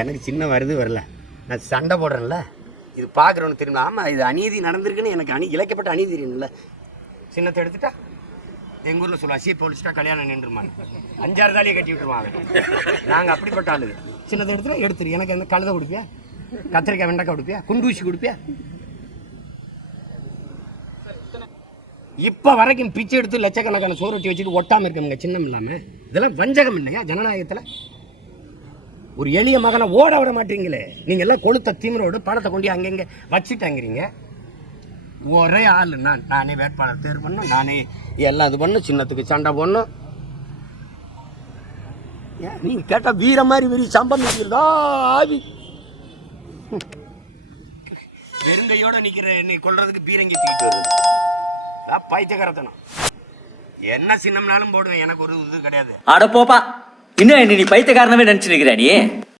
எனக்கு சின்ன வருது வரல, நான் சண்டை போடுறேன்ல, இது பார்க்குறவனு தெரியுமா? ஆமாம், இது அநீதி நடந்திருக்குன்னு எனக்கு இழைக்கப்பட்ட அநீதி தெரியும்ல. சின்னத்தை எடுத்துட்டா எங்கள் ஊரில் சொல்லுவா, சீ போலிச்சிட்டா கல்யாணம் நின்றுமான், 5-6 தாலியை கட்டி விட்டுருவாங்க. நாங்கள் அப்படிப்பட்ட ஆளுது. சின்னத்தை எடுத்துட்டா எடுத்துரு. எனக்கு அந்த கழுதை கொடுப்பியா, கத்திரிக்காய் வெண்டைக்காய் கொடுப்பியா, குண்டூசி கொடுப்பியா? இப்போ வரைக்கும் பிச்சை எடுத்து லட்சக்கணக்கான சோறு வட்டி வச்சுட்டு ஒட்டாமல் இருக்கவங்க சின்னம் இல்லாமல், இதெல்லாம் வஞ்சகம் இல்லையா ஜனநாயகத்தில்? ஒரு எளிய மகனை ஓட விட மாட்டீங்களே. நீங்கள் எல்லாம் கொளுத்த திமிரோடு பணத்தை கொண்டு அங்கங்கே வச்சுட்டாங்கிறீங்க. ஒரே ஆள் நானே வேட்பாளர் தேர்வு பண்ணும், நானே எல்லாம் இது பண்ணும், சின்னத்துக்கு சண்டை போடணும். நீங்கள் கேட்டால் வீர மாதிரி வெறி சம்பந்தா ஆவி வெறுங்கையோட நிற்கிற என்னை கொள்றதுக்கு பீரங்கி தூக்கிட்டு வருது. பைத்தியக்காரத்தனம். என்ன சின்னம்னாலும் போடுவேன், எனக்கு ஒரு இது கிடையாது. அட போப்பா, இன்னும் என்ன நீ பைத்தியக்காரனவே நினைச்சு நிக்கிற நீ?